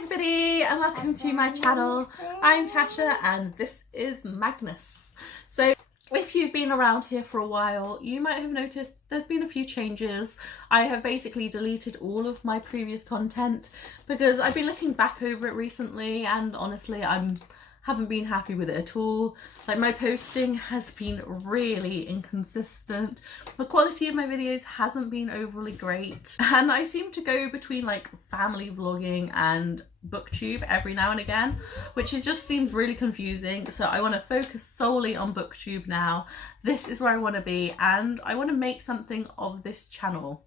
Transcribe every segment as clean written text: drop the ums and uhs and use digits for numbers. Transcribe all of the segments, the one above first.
everybody and welcome to my channel. I'm Tasha and this is Magnus. So if you've been around here for a while, you might have noticed there's been a few changes. I have basically deleted all of my previous content because I've been looking back over it recently and honestly haven't been happy with it at all. Like, my posting has been really inconsistent. The quality of my videos hasn't been overly great, and I seem to go between like family vlogging and booktube every now and again, which just seems really confusing. So I want to focus solely on booktube now. This is where I want to be, and I want to make something of this channel.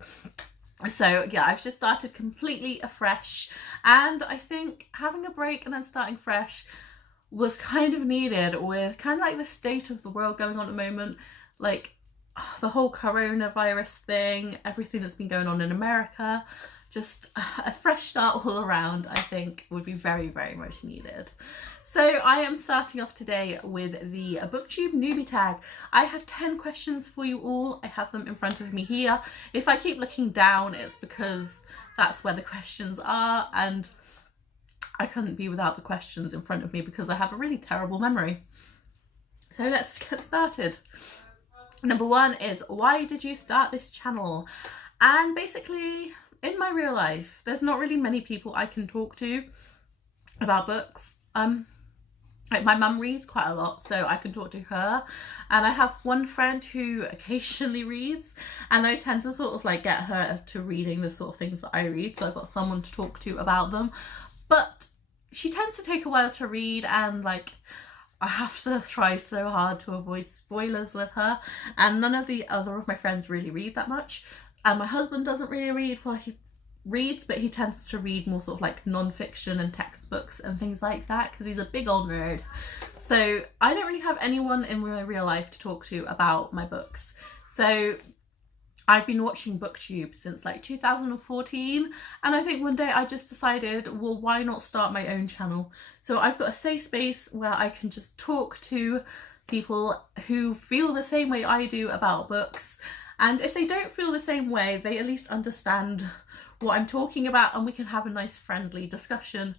So yeah, I've just started completely afresh, and I think having a break and then starting fresh was kind of needed with kind of like the state of the world going on at the moment, like the whole coronavirus thing, everything that's been going on in America. Just a fresh start all around, I think, would be very, very much needed. So I am starting off today with the Booktube Newbie Tag. I have 10 questions for you all. I have them in front of me here. If I keep looking down, it's because that's where the questions are, and I couldn't be without the questions in front of me because I have a really terrible memory. So let's get started. Number one is, why did you start this channel? And basically, in my real life, there's not really many people I can talk to about books. Like, my mum reads quite a lot, so I can talk to her, and I have one friend who occasionally reads, and I tend to sort of like get her to reading the sort of things that I read, so I've got someone to talk to about them. But she tends to take a while to read, and like, I have to try so hard to avoid spoilers with her, and none of the other of my friends really read that much. And my husband doesn't really read. Well, he reads, but he tends to read more sort of like non-fiction and textbooks and things like that because he's a big old nerd. So I don't really have anyone in my real life to talk to about my books. So I've been watching Booktube since like 2014, and I think one day I just decided, well, why not start my own channel? So I've got a safe space where I can just talk to people who feel the same way I do about books, and if they don't feel the same way, they at least understand what I'm talking about, and we can have a nice friendly discussion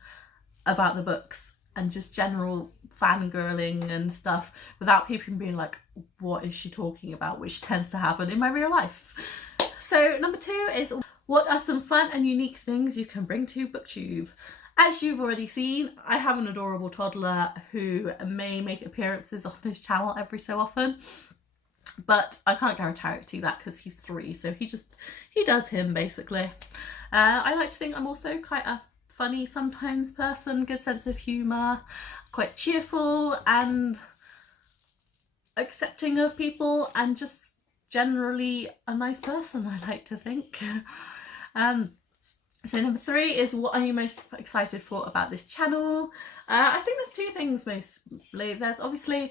about the books and just general fangirling and stuff without people being like, what is she talking about, which tends to happen in my real life. So number two is, what are some fun and unique things you can bring to Booktube? As you've already seen, I have an adorable toddler who may make appearances on this channel every so often, but I can't guarantee that because he's 3, so he does him basically. I like to think I'm also quite a funny sometimes person, good sense of humour, quite cheerful and accepting of people, and just generally a nice person, I like to think. So number 3 is, what are you most excited for about this channel? I think there's 2 things mostly. There's obviously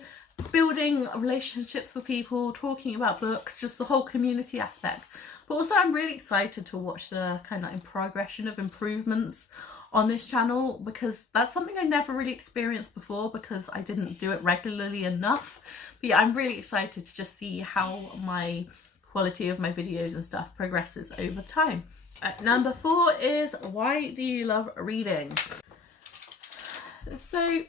building relationships with people, talking about books, just the whole community aspect. But also I'm really excited to watch the kind of progression of improvements on this channel, because that's something I never really experienced before because I didn't do it regularly enough. But yeah, I'm really excited to just see how my quality of my videos and stuff progresses over time. Number 4 is, why do you love reading? So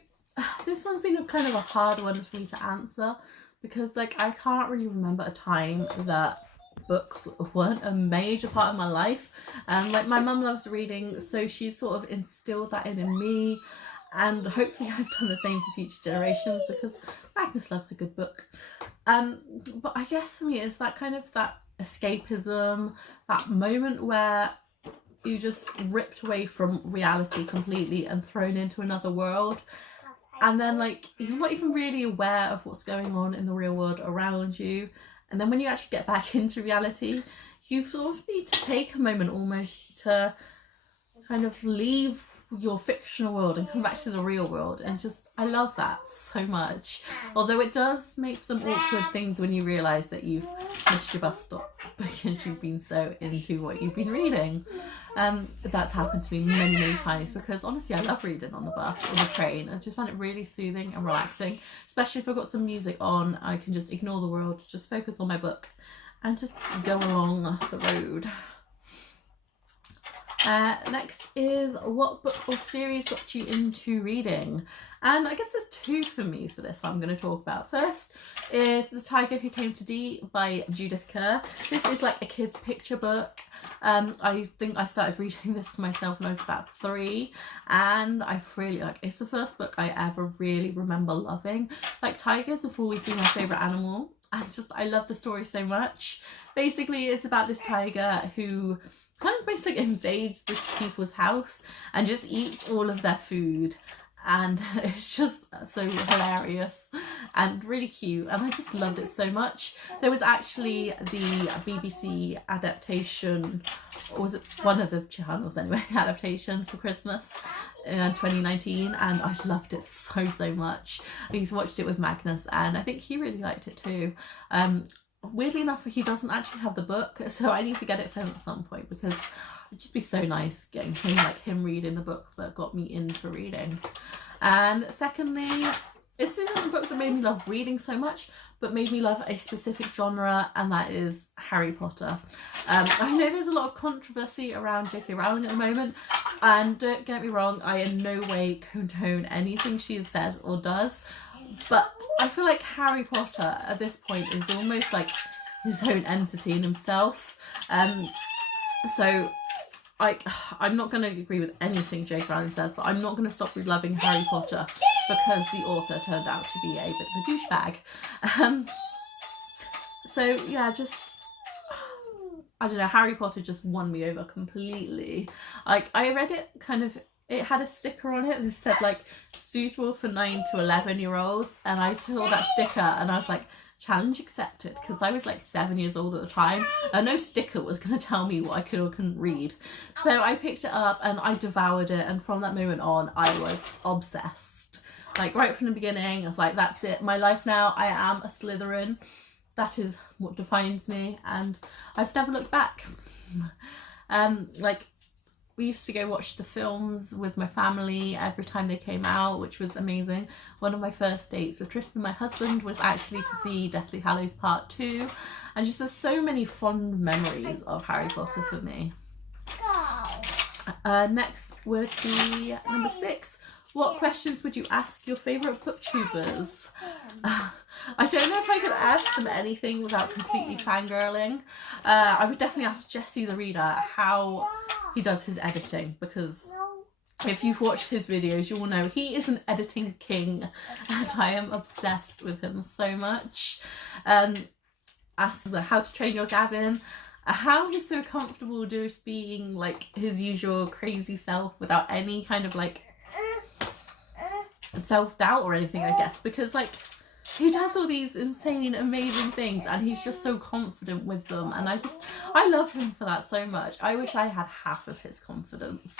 this one's been a kind of a hard one for me to answer because like, I can't really remember a time that books weren't a major part of my life. Like, my mum loves reading, so she's sort of instilled that in me, and hopefully I've done the same for future generations because Magnus loves a good book. But I guess for me it's that kind of that escapism, that moment where you just ripped away from reality completely and thrown into another world, and then like, you're not even really aware of what's going on in the real world around you. And then when you actually get back into reality, you sort of need to take a moment almost to kind of leave your fictional world and come back to the real world. And just, I love that so much. Although it does make some awkward things when you realise that you've missed your bus stop because you've been so into what you've been reading. That's happened to me many, many times because honestly I love reading on the bus or the train. I just find it really soothing and relaxing, especially if I've got some music on. I can just ignore the world, just focus on my book and just go along the road. Next is, what book or series got you into reading? And I guess there's two for me for this I'm going to talk about. First is The Tiger Who Came to Dee by Judith Kerr. This is like a kid's picture book. I think I started reading this to myself when I was about 3, and I really like, it's the first book I ever really remember loving. Like, tigers have always been my favourite animal, and I love the story so much. Basically, it's about this tiger who kind of basically invades this people's house and just eats all of their food, and it's just so hilarious and really cute, and I just loved it so much. There was actually the BBC adaptation, or was it one of the channels anyway, the adaptation for Christmas in 2019, and I loved it so much. I used to watch it with Magnus, and I think he really liked it too. Weirdly enough, he doesn't actually have the book, so I need to get it for him at some point, because it'd just be so nice getting him reading the book that got me into reading. And secondly, this isn't a book that made me love reading so much, but made me love a specific genre, and that is Harry Potter. I know there's a lot of controversy around J.K. Rowling at the moment, and don't get me wrong, I in no way condone anything she says or does, but I feel like Harry Potter at this point is almost like his own entity in himself. So I'm not going to agree with anything J.K. Rowling says, but I'm not going to stop loving Harry Potter because the author turned out to be a bit of a douchebag. So yeah, I don't know, Harry Potter just won me over completely. Like, I read it it had a sticker on it that said like suitable for 9 to 11-year-olds, and I saw that sticker and I was like, challenge accepted, because I was like 7 years old at the time and no sticker was going to tell me what I could or couldn't read. So I picked it up and I devoured it, and from that moment on I was obsessed. Like, right from the beginning I was like, that's it, my life now, I am a Slytherin. That is what defines me, and I've never looked back. Like, we used to go watch the films with my family every time they came out, which was amazing. One of my first dates with Tristan, my husband, was actually to see Deathly Hallows Part 2. And just there's so many fond memories of Harry Potter for me. Next would be number 6. What questions would you ask your favourite booktubers? I don't know if I could ask them anything without completely fangirling. I would definitely ask Jesse the Reader how he does his editing, because if you've watched his videos you will know he is an editing king, and I am obsessed with him so much. Ask him How to Train Your Gavin, how he's so comfortable just being like his usual crazy self without any kind of like self-doubt or anything, I guess, because like he does all these insane amazing things and he's just so confident with them, and I love him for that so much. I wish I had half of his confidence.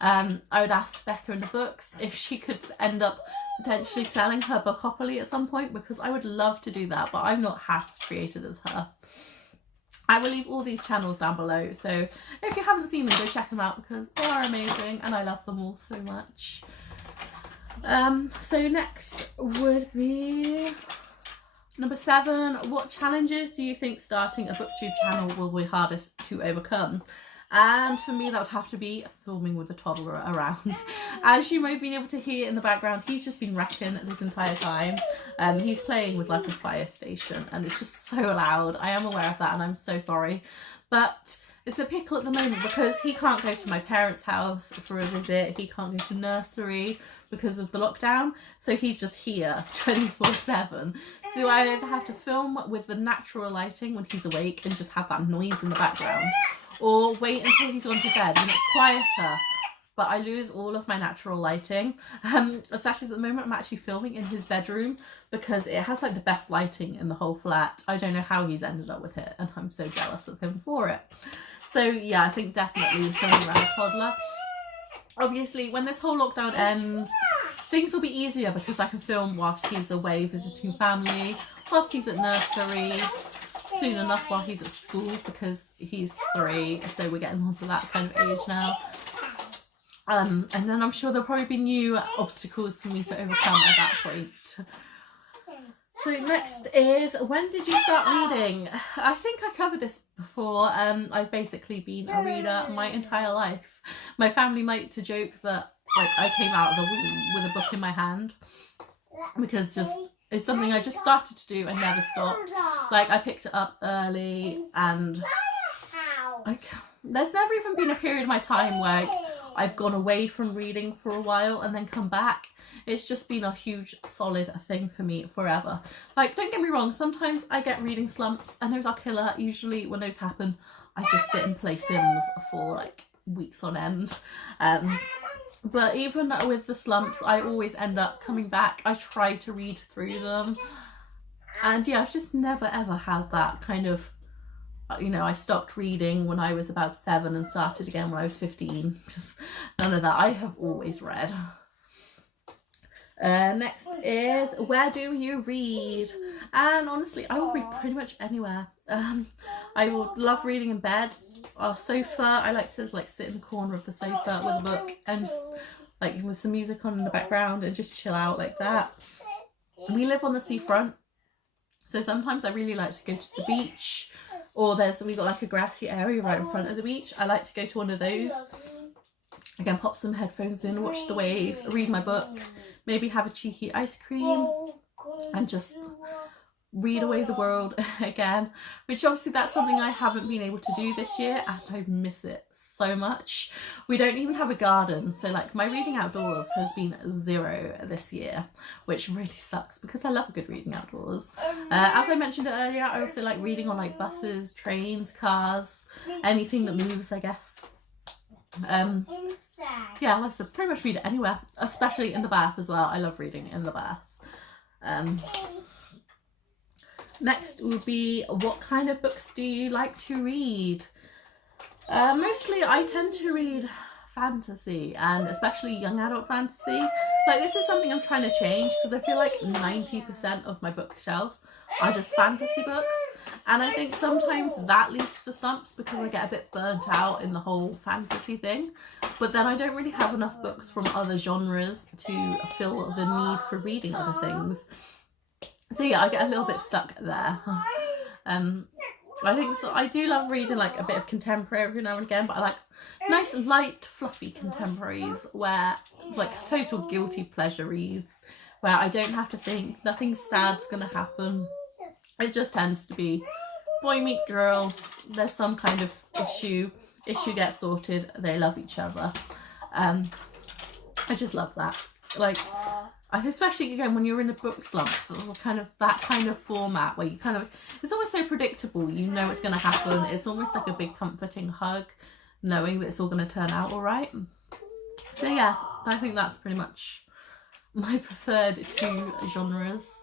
I would ask Becca in the books if she could end up potentially selling her Bookopoly at some point, because I would love to do that, but I'm not half as creative as her. I will leave all these channels down below, so if you haven't seen them, go check them out because they are amazing and I love them all so much. So next would be number 7. What challenges do you think starting a booktube channel will be hardest to overcome? And for me, that would have to be filming with a toddler around. As you might be able to hear in the background, he's just been wrecking this entire time. He's playing with like a fire station and it's just so loud. I am aware of that and I'm so sorry. But it's a pickle at the moment because he can't go to my parents' house for a visit. He can't go to nursery because of the lockdown. So he's just here 24/7. So I either have to film with the natural lighting when he's awake and just have that noise in the background, or wait until he's gone to bed and it's quieter. But I lose all of my natural lighting, especially at the moment I'm actually filming in his bedroom because it has like the best lighting in the whole flat. I don't know how he's ended up with it and I'm so jealous of him for it. So yeah, I think definitely filming around a toddler. Obviously, when this whole lockdown ends, things will be easier because I can film whilst he's away visiting family, whilst he's at nursery, soon enough while he's at school because he's 3, so we're getting onto that kind of age now. And then I'm sure there'll probably be new obstacles for me to overcome at that point. So next is, when did you start reading? I think I covered this before. I've basically been a reader my entire life. My family like to joke that like I came out of the womb with a book in my hand, because it's something I just started to do and never stopped. Like I picked it up early, and there's never even been a period of my time where I've gone away from reading for a while and then come back. It's just been a huge solid thing for me forever. Like, don't get me wrong, sometimes I get reading slumps and those are killer. Usually when those happen, I just sit and play Sims for like weeks on end. But even with the slumps, I always end up coming back. I try to read through them. And yeah, I've just never ever had that kind of, you know, I stopped reading when I was about 7 and started again when I was 15. Just none of that. I have always read. Next is, where do you read? And honestly, I will read pretty much anywhere. I will love reading in bed, or sofa. I like to like sit in the corner of the sofa with a book and just like with some music on in the background and just chill out like that. We live on the seafront, so sometimes I really like to go to the beach, or we got like a grassy area right in front of the beach. I like to go to one of those. Again, pop some headphones in, watch the waves, read my book, maybe have a cheeky ice cream and just read away the world again, which obviously that's something I haven't been able to do this year, and I miss it so much. We don't even have a garden, so like my reading outdoors has been 0 this year, which really sucks because I love a good reading outdoors. As I mentioned earlier, I also like reading on like buses, trains, cars, anything that moves, I guess. Yeah, like I said, pretty much read it anywhere, especially in the bath as well. I love reading in the bath. Next will be, what kind of books do you like to read? Mostly I tend to read fantasy, and especially young adult fantasy. Like, this is something I'm trying to change, because I feel like 90% of my bookshelves are just fantasy books. And I think sometimes that leads to slumps because I get a bit burnt out in the whole fantasy thing. But then I don't really have enough books from other genres to fill the need for reading other things. So yeah, I get a little bit stuck there. I think so. I do love reading like a bit of contemporary every now and again, but I like nice light fluffy contemporaries where like total guilty pleasure reads, where I don't have to think, nothing sad's gonna happen. It just tends to be boy meet girl, there's some kind of issue gets sorted, they love each other. I just love that. Like, especially again when you're in a book slump, that kind of format where you kind of, it's almost so predictable, you know it's going to happen. It's almost like a big comforting hug knowing that it's all going to turn out all right. So yeah, I think that's pretty much my preferred 2 genres.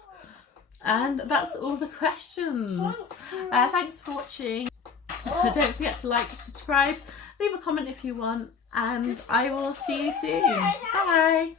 And that's all the questions. Thanks for watching. Don't forget to like, subscribe, leave a comment if you want, and I will see you soon. Bye.